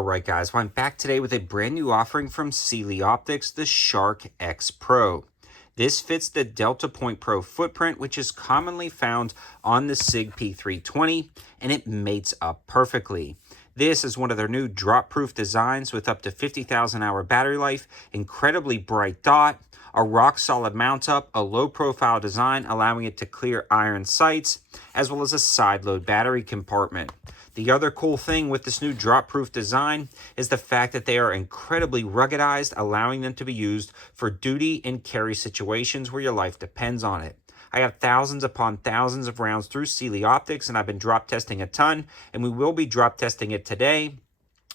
Alright guys, well, I'm back today with a brand new offering from Cyelee Optics, the Shark X Pro. This fits the Delta Point Pro footprint, which is commonly found on the SIG P320, and it mates up perfectly. This is one of their new drop-proof designs with up to 50,000 hour battery life, incredibly bright dot, a rock-solid mount-up, a low-profile design allowing it to clear iron sights, as well as a side-load battery compartment. The other cool thing with this new drop-proof design is the fact that they are incredibly ruggedized, allowing them to be used for duty and carry situations where your life depends on it. I have thousands upon thousands of rounds through Cyelee Optics, and I've been drop testing a ton, and we will be drop testing it today.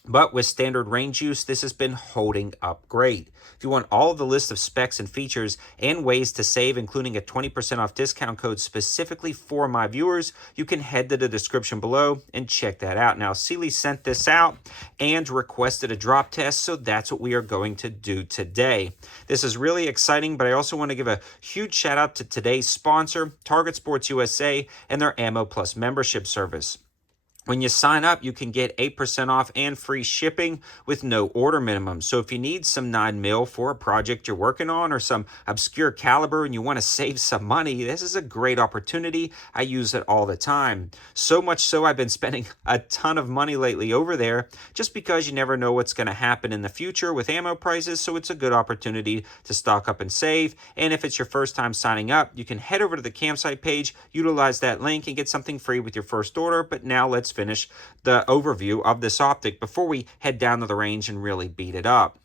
But with standard range use, this has been holding up great. If you want all of the list of specs and features and ways to save, including a 20% off discount code specifically for my viewers, you can head to the description below and check that out. Now, Cyelee sent this out and requested a drop test, so that's what we are going to do today. This is really exciting, but I also want to give a huge shout out to today's sponsor, Target Sports USA, and their Ammo Plus membership service. When you sign up, you can get 8% off and free shipping with no order minimum. So if you need some 9mm for a project you're working on or some obscure caliber and you want to save some money, this is a great opportunity. I use it all the time. So much so I've been spending a ton of money lately over there just because you never know what's going to happen in the future with ammo prices. So it's a good opportunity to stock up and save. And if it's your first time signing up, you can head over to the campsite page, utilize that link and get something free with your first order. But now let's finish the overview of this optic before we head down to the range and really beat it up.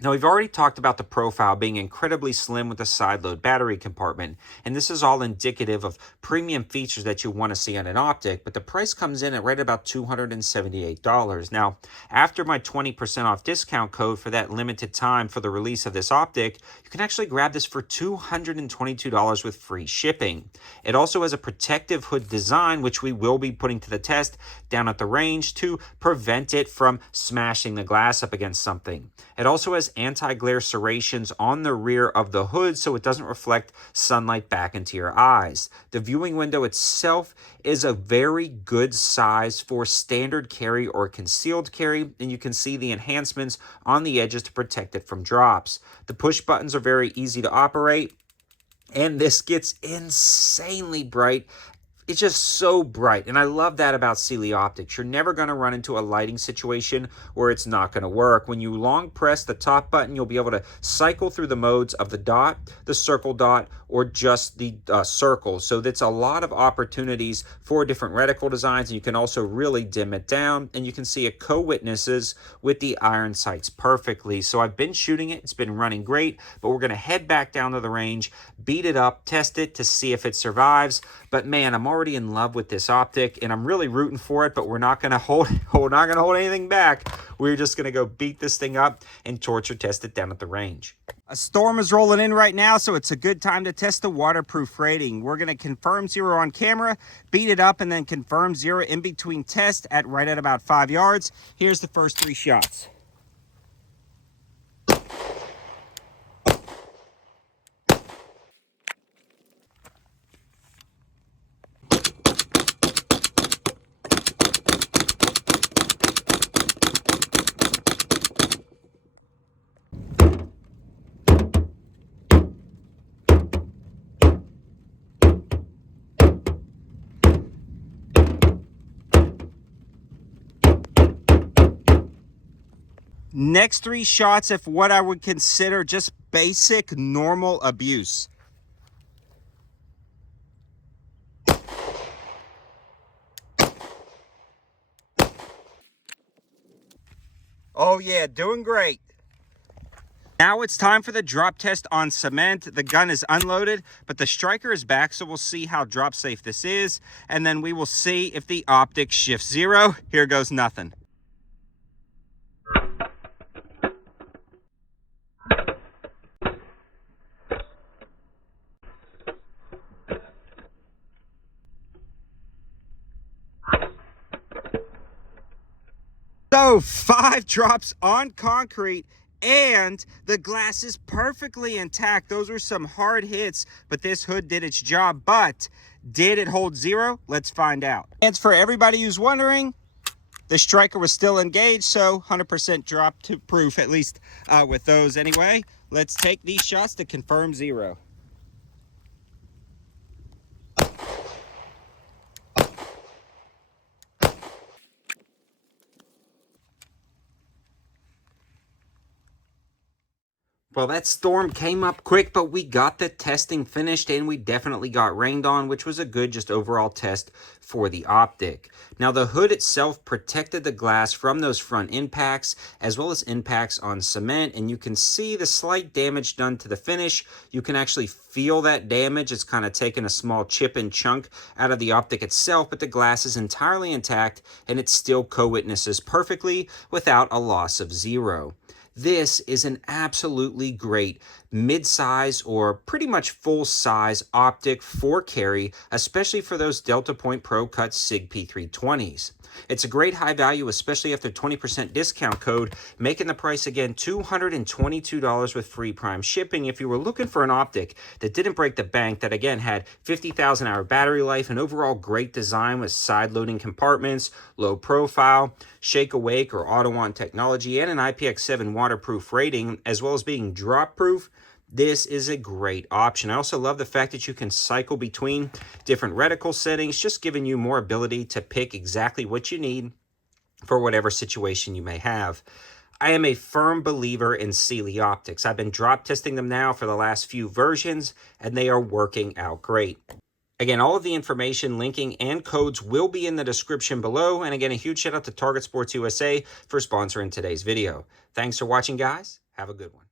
Now, we've already talked about the profile being incredibly slim with a side-load battery compartment, and this is all indicative of premium features that you want to see on an optic, but the price comes in at right about $278. Now, after my 20% off discount code for that limited time for the release of this optic, you can actually grab this for $222 with free shipping. It also has a protective hood design, which we will be putting to the test down at the range to prevent it from smashing the glass up against something. It also has anti-glare serrations on the rear of the hood so it doesn't reflect sunlight back into your eyes. The viewing window itself is a very good size for standard carry or concealed carry, and you can see the enhancements on the edges to protect it from drops. The push buttons are very easy to operate, and this gets insanely bright. It's just so bright, and I love that about Cyelee Optics. You're never going to run into a lighting situation where it's not going to work. When you long press the top button, you'll be able to cycle through the modes of the dot, the circle dot, or just the circle. So that's a lot of opportunities for different reticle designs, and you can also really dim it down, and you can see it co-witnesses with the iron sights perfectly. So I've been shooting it. It's been running great, but we're going to head back down to the range, beat it up, test it to see if it survives. But man, I'm already in love with this optic, and I'm really rooting for it, but we're not going to hold anything back. We're just going to go beat this thing up and torture test it down at the range. A storm is rolling in right now, so it's a good time to test the waterproof rating. We're going to confirm 0 on camera, beat it up, and then confirm 0 in between test at right at about 5 yards. Here's the first 3 shots. Next 3 shots of what I would consider just basic normal abuse. Oh yeah, doing great. Now it's time for the drop test on cement. The gun is unloaded, but the striker is back, so we'll see how drop safe this is, and then we will see if the optic shifts 0. Here goes nothing. So 5 drops on concrete, and the glass is perfectly intact. Those were some hard hits, but this hood did its job. But did it hold 0? Let's find out. And for everybody who's wondering, The striker was still engaged, so 100% drop to proof, at least with those anyway. Let's take these shots to confirm 0. Well, that storm came up quick, but we got the testing finished and we definitely got rained on, which was a good just overall test for the optic. Now, the hood itself protected the glass from those front impacts as well as impacts on cement, and you can see the slight damage done to the finish. You can actually feel that damage. It's kind of taken a small chip and chunk out of the optic itself, but the glass is entirely intact and it still co-witnesses perfectly without a loss of 0. This is an absolutely great mid-size or pretty much full-size optic for carry, especially for those Delta Point Pro cut SIG P320s. It's a great high value, especially after 20% discount code, making the price again $222 with free prime shipping. If you were looking for an optic that didn't break the bank, that again had 50,000 hour battery life and overall great design with side loading compartments, low profile, shake awake or auto on technology, and an IPX7 waterproof rating, as well as being drop proof, this is a great option. I also love the fact that you can cycle between different reticle settings, just giving you more ability to pick exactly what you need for whatever situation you may have. I am a firm believer in Cyelee optics. I've been drop testing them now for the last few versions, and they are working out great. Again, all of the information, linking, and codes will be in the description below. And again, a huge shout out to Target Sports USA for sponsoring today's video. Thanks for watching, guys. Have a good one.